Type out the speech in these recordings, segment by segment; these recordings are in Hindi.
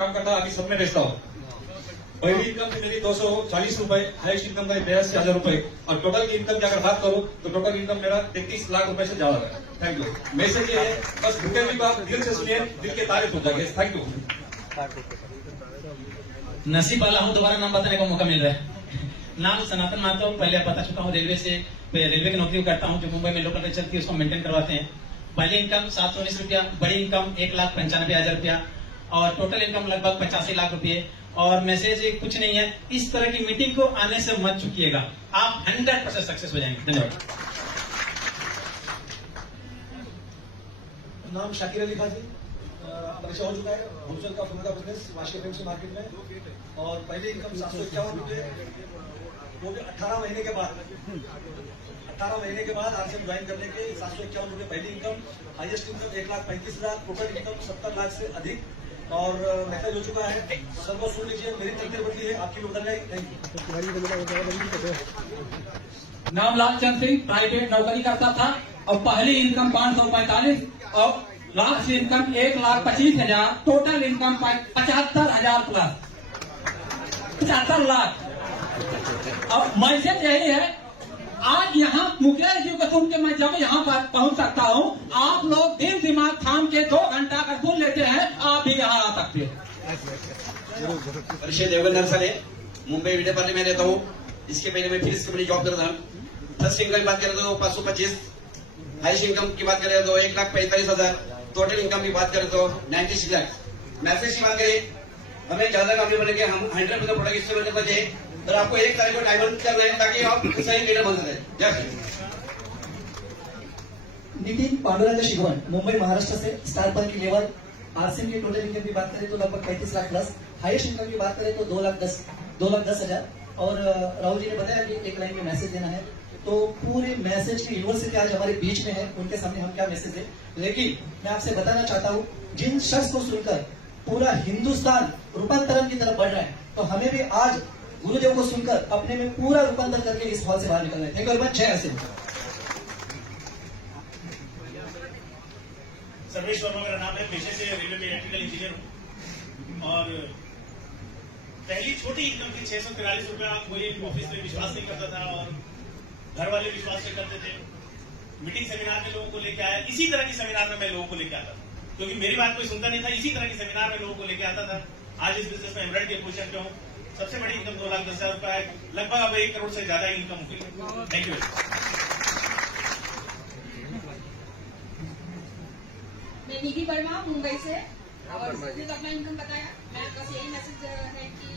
काम करता अभी सब में बेचता हूँ। पहली इनकम थी मेरी 240 रुपए, हाईएस्ट इनकम था 82,000 रुपए और टोटल इनकम की अगर बात करूँ तो टोटल इनकम मेरा 33 लाख रुपए से ज्यादा है। Thank you. मैसेज ये है, बस भूखे भी आप दिल से सुनिए, दिल के तारीफ हो जाएंगे। Thank you. नसीब वाला हूँ, दोबारा नाम बताने का मौका मिल रहा है। नाम सनातन माता, पहले बता चुका हूँ। रेलवे की नौकरी करता हूँ, जो मुंबई में लोकल ट्रेन चलती है उसको मेंटेन करवाते हैं। पहली इनकम 719 रुपया, बड़ी इनकम 1,95,000 रुपया और टोटल इनकम लगभग 85 लाख रुपए। और मैसेज कुछ नहीं है, इस तरह की मीटिंग को आने से मत चुकिएगा, आप 100% सक्सेस हो जाएंगे। धन्यवाद। नाम शाकिर अली खान जी, परिचय हो चुका है। होलसेल का फूड का बिजनेस वाशी फ्रेंड्स मार्केट में और पहली इनकम 751 रुपये, वो भी 18 महीने के बाद। 18 महीने के बाद आरसीएम ज्वाइन करने के 751 रुपये पहली income. Highest income 1,35,000, total income 70 lakh से अधिक और मैसेज हो चुका है। सर्व सुन लीजिए, मेरी तकदीर बदली है, आपकी भी बदल जाएगी। Thank you. नाम लालचंद सिंह, प्राइवेट नौकरी करता था और पहली इनकम 545 और last income 1,25,000, total income 75,000 plus 75 lakh. और मैसेज यही है, आज यहाँ मुकेश जी को सुन के मैं जब यहाँ पर पहुँच सकता हूँ, आप लोग दिल दिमाग थाम के 2 घंटा अगर सुन लेते हैं, आप भी यहाँ आ सकते हैं। परिचय देवगन नरसाले, मुंबई विजय पार्ले में रहता हूँ। इसके पहले मैं फिर इस कंपनी जॉब करता था। फर्स्ट इनकम की बात करें तो 525, हाईएस्ट इनकम की बात करें तो 1,45,000, टोटल इनकम की बात करें तो 96 लाख। मैसेज की बात करें, हमें ज्यादा कामयाब बने के हम 100% प्रोडक्ट इस्तेमाल करना चाहिए, और आपको एक तारीख को डायमंड करना है ताकि आप सही लीडर बन सके। जय हिंद। नितिन पांडुरंग शिगवन, मुंबई महाराष्ट्र से, स्टार पर की लेवल। आरसीएम की टोटल इनकम की बात करें तो लगभग 35 लाख प्लस। हाईएस्ट इनकम की बात करें तो 2,10,000 और राहुल जी ने बताया कि एक लाइन में मैसेज देना है, तो पूरे मैसेज की यूनिवर्सिटी आज हमारे बीच में है, उनके सामने हम क्या मैसेज दें। लेकिन मैं आपसे बताना चाहता हूँ, जिन शख्स को सुनकर पूरा हिंदुस्तान रूपांतरण की तरफ बढ़ रहा है, तो हमें भी आज गुरुदेव को सुनकर अपने में पूरा रूपांतर करके इस हॉल से बाहर निकलना है। Thank you very much. जय सिंह। सर्वेश वर्मा मेरा नाम है, पेशे से रेलवे में इलेक्ट्रिकल इंजीनियर हूँ और पहली छोटी इनकम थी 643 रुपया। कोई ऑफिस में विश्वास नहीं करता था और घर वाले विश्वास नहीं करते थे। मीटिंग सेमिनार में लोगों को लेकर आया, इसी तरह की सेमिनार में मैं लोगों को लेकर आता था, क्योंकि मेरी बात कोई सुनता नहीं था। इसी तरह की सेमिनार में लोगों को लेकर आता था। आज इस बिजनेस में एमराइड के पोजीशन पे हूँ। सबसे बड़ी इनकम 2,10,000 रुपया है, लगभग अब 1 करोड़ से ज्यादा इनकम हो गई। Thank you. मैं निधि वर्मा, मुंबई से, और मुझे तो अपना इनकम बताया। मैं बस यही मैसेज है कि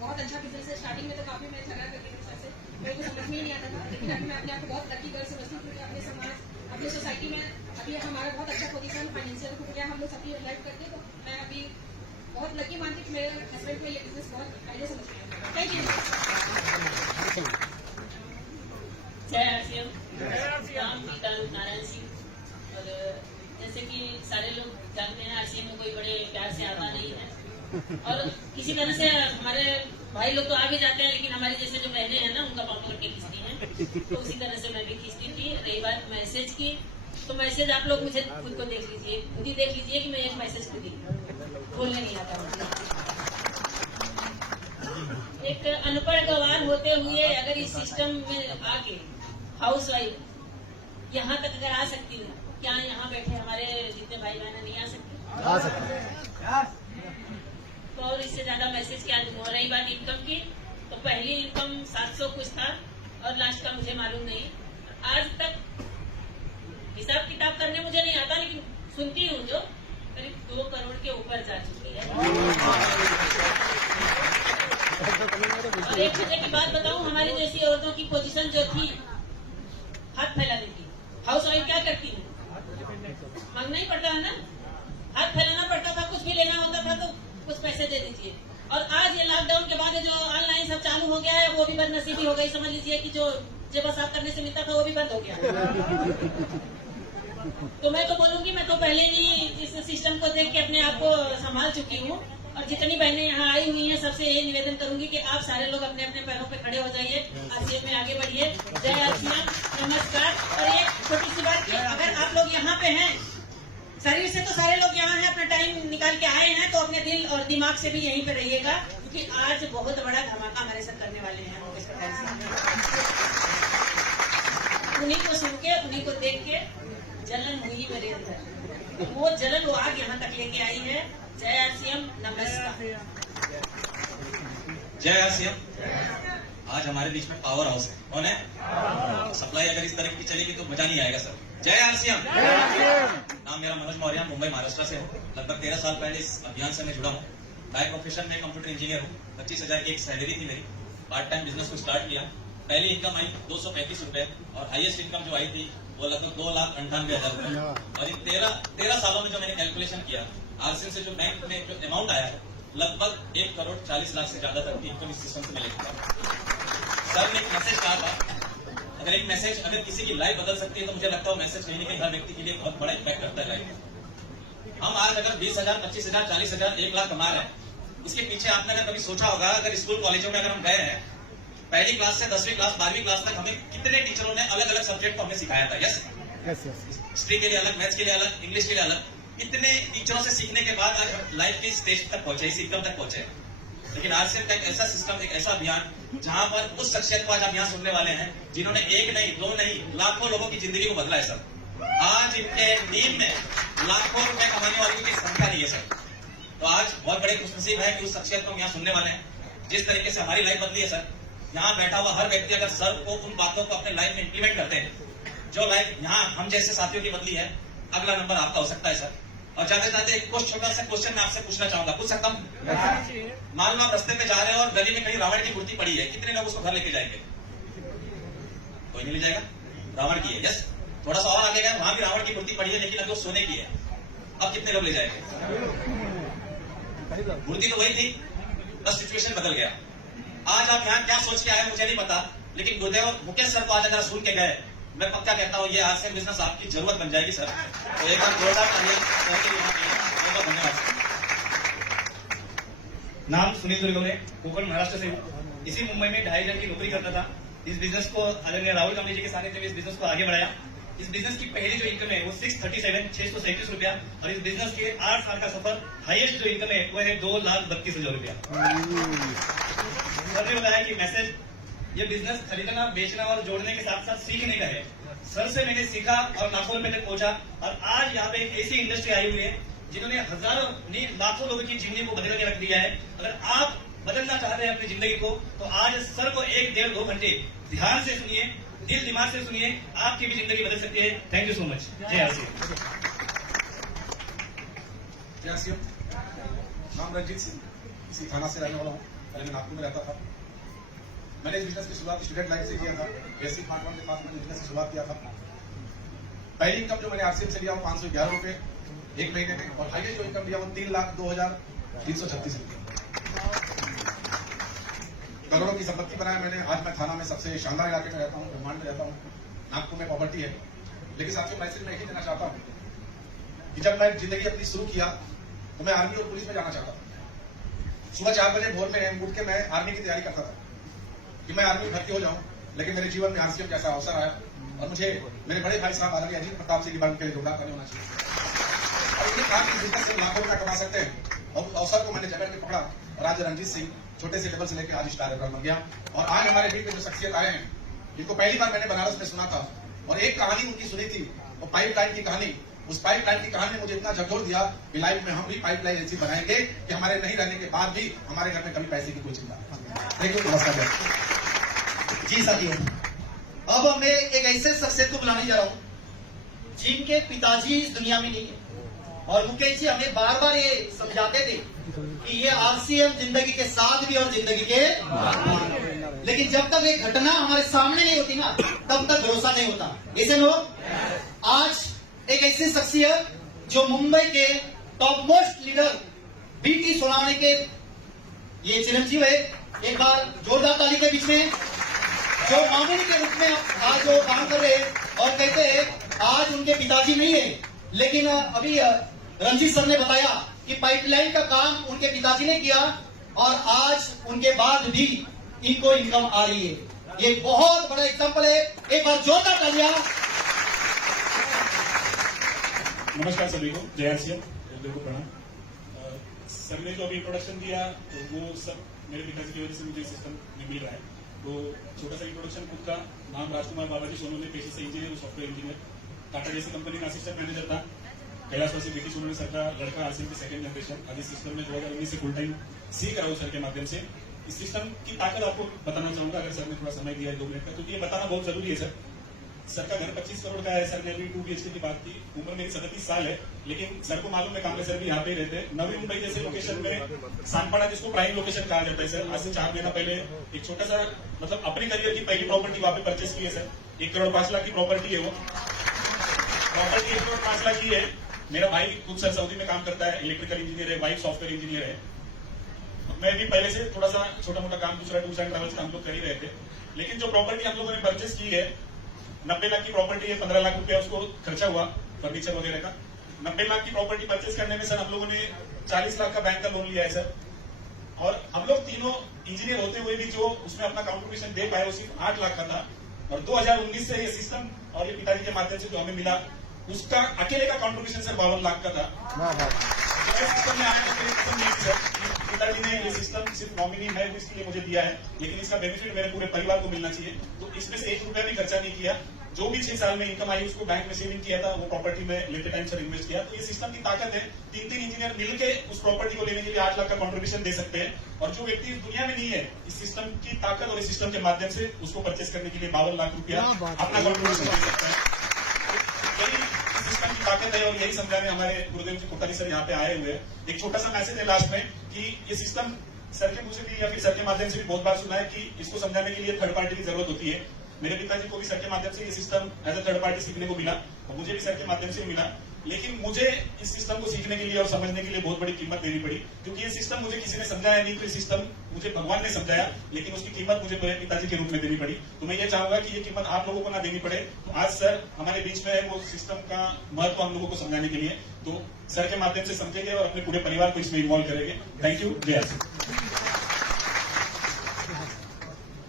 बहुत अच्छा बिजनेस है। स्टार्टिंग में तो काफी मैं झगड़ा करती थी सबसे, मेरे को समझ में ही नहीं आता था, लेकिन अभी मैं अपने आप को बहुत लकी गर्ल समझती हूँ कि अपने समाज, अपनी सोसाइटी में अभी हमारा बहुत अच्छा पोजीशन फाइनेंशियल हो गया, हम लोग सभी हेल्प करते, तो मैं अभी बहुत लकी मानती हूँ कि मेरे हस्बैंड को ये बिजनेस बहुत पहले समझ में आया। Thank you. जय आरसीएम, नाम नारायण सिंह। और जैसे कि सारे लोग जानते हैं, आरसीएम में कोई बड़े प्यार से आता नहीं है और किसी तरह से हमारे भाई लोग तो आ भी जाते हैं, लेकिन हमारे जैसे जो बहनें हैं ना, उनका पापा करके खींचती हैं, तो उसी तरह से मैं भी खींचती थी। रही बात मैसेज की, तो मैसेज आप लोग मुझे खुद को देख लीजिए, खुद ही देख लीजिए कि मैं एक मैसेज खुद ही बोलने नहीं आता मुझे। एक अनपढ़ गवार होते हुए अगर इस सिस्टम में आके हाउस वाइफ यहाँ तक अगर आ सकती हूँ, क्या यहाँ बैठे हमारे जितने भाई बहन नहीं आ सकते? तो और इससे ज्यादा मैसेज क्या हो। रही बात इनकम की, तो पहली इनकम 700 कुछ था और लास्ट का मुझे मालूम नहीं। आज तक हिसाब किताब करने मुझे नहीं आता, लेकिन सुनती हूँ जो करीब 2 करोड़ के ऊपर जा चुकी है। और एक चीज की बात बताऊं, हमारी जैसी औरतों की पोजीशन जो थी, हाथ फैला देती। हाउस वाइफ क्या करती है, मांगना ही पड़ता है ना, हाथ फैलाना पड़ता था। कुछ भी लेना होता था तो कुछ पैसे दे दीजिए। और आज ये लॉकडाउन के बाद जो ऑनलाइन सब चालू हो गया है, वो भी बदनसीबी हो गई। समझ लीजिए कि जो जेब साफ करने से मिलता था वो भी बंद हो गया। तो मैं तो बोलूंगी, मैं तो पहले ही इस सिस्टम को देख के अपने आप को संभाल चुकी हूँ। और जितनी बहनें यहाँ आई हुई हैं, सबसे यही निवेदन करूंगी कि आप सारे लोग अपने अपने पैरों पे खड़े हो जाइए, आरसीएम में आगे बढ़िए। जय आरसीएम, नमस्कार। और एक छोटी सी बात कि अगर आप लोग यहाँ पे हैं, शरीर से तो सारे लोग यहाँ हैं, अपना टाइम निकाल के आए हैं, तो अपने दिल और दिमाग से भी यहीं पे रहिएगा, क्योंकि आज बहुत बड़ा धमाका हमारे साथ करने वाले हैं मुकेश पटेल साहब। उन्हीं को सुन के, उन्हीं को देख के जलन हुई मेरे अंदर, वो जलन वो आग यहाँ तक लेके आई है। जय आरसीएम, नमस्कार। जय आरसीएम। आज हमारे बीच में पावर हाउस है। कौन है? सप्लाई अगर इस तरह की चलेगी तो मजा नहीं आएगा सर। जय आरसीएम। नाम मेरा मनोज मौर्य, मुंबई महाराष्ट्र से हूँ। लगभग 13 साल पहले इस अभियान से मैं जुड़ा हूँ। बाय प्रोफेशन में कंप्यूटर इंजीनियर हूँ। 25,000 की एक सैलरी थी मेरी। पार्ट टाइम बिजनेस को स्टार्ट किया। पहली इनकम आई 235 रुपए और हाईएस्ट इनकम जो आई थी वो लगभग 2,98,000 रुपए। और इन 13 सालों में जो मैंने कैलकुलेशन किया, आरसीएम से जो बैंक में जो अमाउंट आया है लगभग 1,40,00,000 से ज्यादा तक की इनकम इस सिस्टम से मिलेगी। सर ने एक मैसेज कहा था, अगर एक मैसेज अगर किसी की लाइफ बदल सकती है तो मुझे लगता है मैसेज कहीं ना कहीं हर व्यक्ति के लिए बहुत बड़ा इम्पैक्ट करता है लाइफ में। हम आज अगर 20,000, 25,000, 40,000, 1 लाख कमा रहे हैं, उसके पीछे आपने अगर कभी सोचा होगा, अगर स्कूल कॉलेजों में अगर हम गए हैं, पहली क्लास से 10वीं क्लास 12वीं क्लास तक हमें कितने टीचरों ने अलग अलग सब्जेक्ट को हमें सिखाया था। यस, हिस्ट्री के लिए अलग, मैथ्स के लिए अलग, इंग्लिश के लिए अलग। कितने टीचरों से सीखने के बाद आज हम लाइफ के स्टेज तक पहुंचे, इस इनकम तक पहुंचे। लेकिन आरसीएम का एक ऐसा सिस्टम, एक ऐसा अभियान जहां पर उस शख्सियत को आज हम यहाँ सुनने वाले हैं जिन्होंने एक नहीं, दो नहीं, लाखों लोगों की जिंदगी को बदला है सर। आज इनके नींद में लाखों रुपए कमाने वालों की संख्या नहीं है सर। तो आज बहुत बड़े खुशनसीब है कि उस शख्सियत को हम यहाँ सुनने वाले हैं। जिस तरीके से हमारी लाइफ बदली है सर, यहाँ बैठा हुआ हर व्यक्ति अगर सर को उन बातों को अपने लाइफ में इंप्लीमेंट करते हैं जो लाइफ यहाँ हम जैसे साथियों की बदली है, अगला नंबर आपका हो सकता है सर। और जाते जाते एक छोटा सा क्वेश्चन मैं आपसे पूछना चाहूंगा, पूछ सकता हूँ? मान लो आप रास्ते में जा रहे हो और गली में कहीं रावण की मूर्ति पड़ी है, कितने लोग उसको घर लेके जाएंगे? कोई नहीं ले जाएगा, रावण की है। यस, थोड़ा सा और आगे गए, वहां भी रावण की मूर्ति पड़ी है लेकिन अब वो सोने की है, अब कितने लोग ले जाएंगे? मूर्ति तो वही थी, बस सिचुएशन बदल गया। आज आप यहाँ क्या सोच के आए मुझे नहीं पता, लेकिन गुरुदेव मुकेश सर को आज अगर सुन के गए, मैं पक्का कहता हूँ ये आरसीएम बिजनेस आपकी जरूरत बन जाएगी सर। तो एक बार जोरदार तालियां सर के लिए बहुत धन्यवाद सर। नाम सुनील दुर्गवणे, कोकण महाराष्ट्र से हूँ। इसी मुंबई में 2.5 जन की नौकरी करता था। इस बिजनेस को आदरणीय राहुल गांधी जी के सानिध्य में इस बिजनेस को आगे बढ़ाया। इस बिजनेस की पहली जो इनकम है वो 637 रुपया, और इस बिजनेस के 8 साल का सफर हाईएस्ट जो इनकम है वो है 2,32,000 रुपया। सर ने बताया कि मैसेज ये बिजनेस खरीदना, बेचना और जोड़ने के साथ साथ सीखने का है। सर से मैंने सीखा और लाखों रुपए तक पहुंचा, और आज यहाँ पे एक ऐसी इंडस्ट्री आई हुई है जिन्होंने हजारों नहीं लाखों लोगों की जिंदगी को बदल के रख दिया है। अगर आप बदलना चाहते हैं अपनी जिंदगी को, तो आज सर को 1, 1.5, 2 घंटे ध्यान से सुनिए, दिल दिमाग से सुनिए, आपकी भी जिंदगी बदल सकती है। Thank you so much. जय आरसीएम। जय आरसीएम। नाम रंजीत सिंह, इसी थाना से रहने वाला हूँ। पहले मैं नागपुर में रहता था। मैंने इस बिजनेस की शुरुआत स्टूडेंट लाइफ से किया था। बेसिक स्मार्ट वन के साथ मैंने बिजनेस की शुरुआत किया था। पहली इनकम जो मैंने आरसीएम से लिया वो 511 रुपए 1 महीने में, और हाईएस्ट जो इनकम लिया वो 3,02,336 रुपए। करोड़ों की संपत्ति बनाया मैंने। आज मैं थाना में सबसे शानदार इलाके में रहता हूँ, ब्रह्मांड में रहता हूँ। नागपुर में प्रॉपर्टी है। लेकिन साथियों मैसेज मैं यही देना चाहता हूँ कि जब मैं जिंदगी अपनी शुरू किया तो मैं आर्मी और पुलिस में जाना चाहता था। सुबह 4 बजे भोर में उठ के मैं आर्मी की तैयारी करता था कि मैं आर्मी भर्ती हो जाऊं। लेकिन मेरे जीवन में आरसीएम जैसा अवसर आया और मुझे मेरे बड़े भाई साहब आदरणीय अजीत प्रताप सिंह बांध के लिए जोरदार करने होना चाहिए। और उन्हें कहा कि बिजनेस से लाखों रुपया कमा सकते हैं, और उस अवसर को मैंने जगह के पकड़ा, और आज रंजीत सिंह छोटे से लेवल से लेकर आज स्टार लेवल बन गया। और आज हमारे बीच में जो शख्सियत आए हैं, जिनको पहली बार मैंने बनारस में सुना था और एक कहानी उनकी सुनी थी, वो पाइप लाइन की कहानी। उस पाइप लाइन की कहानी ने मुझे इतना झकझोर दिया कि लाइफ में हम भी पाइप लाइन ऐसी बनाएंगे कि हमारे नहीं रहने के बाद भी हमारे घर में कभी पैसे की कोई चिंता नहीं। थैंक यू, नमस्कार। जी साथियों, अब मैं एक ऐसे शख्सियत को बुलाने जा रहा हूं जिनके पिताजी इस दुनिया में नहीं है, और मुकेश जी हमें बार बार ये समझाते थे कि ये आरसीएम जिंदगी के साथ भी और जिंदगी के बाद। लेकिन जब तक एक घटना हमारे सामने नहीं होती ना, तब तक भरोसा नहीं होता। इसे लोग आज एक ऐसी शख्सियत जो मुंबई के top most leader BT Sonawane के ये चिरंजीव है। एक बार जोरदार ताली के बीच में, जो मामूली के रूप में आज वो काम कर रहे हैं, और कहते हैं आज उनके पिताजी नहीं है, लेकिन अभी रंजीत सर ने बताया कि पाइपलाइन का काम उनके पिताजी ने किया, और आज उनके बाद भी इनको इनकम आ रही है। ये बहुत बड़ा एग्जाम्पल है। एक बार जोरदार तालियां। नमस्कार सभी को, जय आरसीएम, को प्रणाम। सर ने जो अभी इंट्रोडक्शन दिया तो वो सब मेरे पिताजी की वजह से मुझे सिस्टम में मिल रहा है। तो छोटा सा इंट्रोडक्शन खुद का। नाम राजकुमार बाबाजी सोनोने, पेशे से इंजीनियर, सॉफ्टवेयर इंजीनियर, टाटा जैसी कंपनी में असिस्टेंट मैनेजर था। कैलाशवासी बीटी सोनोने सर का लड़का, आरसीएम की सेकंड जनरेशन। आज इस सिस्टम में 2019 से फुल टाइम सीख रहा हूँ सर के माध्यम से। इस सिस्टम की ताकत आपको बताना चाहूंगा, अगर सर ने थोड़ा समय दिया है 2 मिनट का, क्योंकि ये बताना बहुत जरूरी है सर। सर का घर 25 करोड़ का है। सर ने अभी 2 BHK की बात की। उम्र मेरी 37 साल है, लेकिन सर को मालूम है कामले सर भी यहाँ पे ही रहते हैं। नवी मुंबई जैसे लोकेशन में सानपाड़ा, जिसको प्राइम लोकेशन कहा जाता है सर, आज से 4 महीना पहले एक छोटा सा मतलब अपने करियर की पहली प्रॉपर्टी वहां पे परचेस की है सर। 1 करोड़ 5 लाख की प्रॉपर्टी है वो। प्रॉपर्टी 1 करोड़ 5 लाख की है। मेरा भाई खुद सर सऊदी में काम करता है, इलेक्ट्रिकल इंजीनियर है, वाइफ सॉफ्टवेयर इंजीनियर है। मैं भी पहले से थोड़ा सा छोटा मोटा काम, दूसरा टूर्स एंड ट्रैवल्स का हम लोग कर ही रहे थे। लेकिन जो प्रॉपर्टी हम लोगों ने परचेस की है, 90 लाख की प्रॉपर्टी है। 15 लाख रुपया उसको खर्चा हुआ फर्नीचर वगैरह का। 90 लाख की प्रॉपर्टी परचेस करने में सर हम लोगों ने 40 लाख का बैंक का लोन लिया है सर। और हम लोग तीनों इंजीनियर होते हुए भी जो उसमें अपना कॉन्ट्रीब्यूशन दे पाए वो सिर्फ 8 लाख का था। और 2019 से ये सिस्टम और ये पिताजी के माध्यम से जो हमें मिला, उसका अकेले का कॉन्ट्रीब्यूशन सर 52 लाख का था। सिस्टम में आने का पिताजी ने ये सिस्टम सिर्फ नॉमिनी है इसके लिए मुझे दिया है, लेकिन इसका बेनिफिट मेरे पूरे परिवार को मिलना चाहिए। तो इसमें से 1 रुपया भी खर्चा नहीं किया। जो भी 6 साल में इनकम आई उसको बैंक में सेविंग किया था, वो प्रॉपर्टी में लेते टाइम सर इन्वेस्ट किया। तो ये सिस्टम की ताकत है। 3 इंजीनियर मिलकर उस प्रॉपर्टी को लेने के लिए 8 लाख का कॉन्ट्रीब्यूशन दे सकते हैं। और जो व्यक्ति इस दुनिया में नहीं है, इस सिस्टम की ताकत और इस सिस्टम के माध्यम से उसको परचेस करने के लिए 52 लाख रुपया अपना कॉन्ट्रीब्यूशन दे सकता है। सिस्टम की ताकत है और यही समझाने हमारे गुरुदेव जी कोठारी सर यहाँ पे आए हुए हैं। एक छोटा सा मैसेज है लास्ट में कि ये सिस्टम सर के मुझे भी या फिर सर के माध्यम से भी बहुत बार सुना है कि इसको समझाने के लिए थर्ड पार्टी की जरूरत होती है। मेरे पिताजी को भी सर के माध्यम से ये system as a third party सीखने को मिला और मुझे भी सर के माध्यम से मिला। लेकिन मुझे इस सिस्टम को सीखने के लिए और समझने के लिए बहुत बड़ी कीमत देनी पड़ी, क्योंकि ये सिस्टम मुझे किसी ने समझाया नहीं। तो ये सिस्टम मुझे भगवान ने समझाया, लेकिन उसकी कीमत मुझे मेरे पिताजी के रूप में देनी पड़ी। तो मैं ये चाहूंगा कि ये कीमत आप लोगों को ना देनी पड़े। तो आज सर हमारे बीच में है, वो सिस्टम का महत्व हम लोगों को समझाने के लिए तो सर के माध्यम से समझेंगे और अपने पूरे परिवार को इसमें इन्वॉल्व करेंगे। Thank you. जय आरसीएम।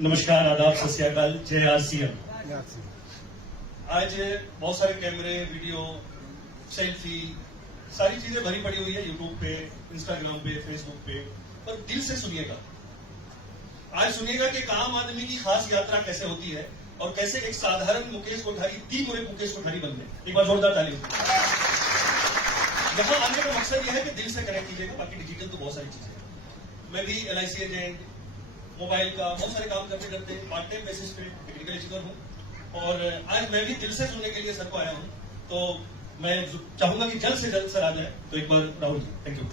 नमस्कार, आदाब, सत श्री अकाल, जय आरसीएम। आज बहुत सारे कैमरे, वीडियो, सेल्फी, सारी चीजें भरी पड़ी हुई है यूट्यूब पे, इंस्टाग्राम पे, फेसबुक पे। पर दिल से सुनिएगा। आज सुनिएगा कि एक आम आदमी की खास यात्रा कैसे होती है और कैसे एक साधारण मुकेश कोठारी टीम मुकेश कोठारी बन गए। एक बार जोरदार ताली। यहाँ आने का मकसद यह है कि दिल से कनेक्ट कीजिएगा। बाकी डिजिटल तो बहुत सारी चीजें हैं। मैं भी LIC एजेंट, मोबाइल का बहुत सारे काम करते करते पार्ट टाइम बेसिस पे टेक्निकल इंजीनियर हूँ और आज मैं भी दिल से सुनने के लिए सर को आया हूँ। तो मैं चाहूंगा कि जल्द से जल्द सर आ जाए। तो एक बार राहुल जी, थैंक यू।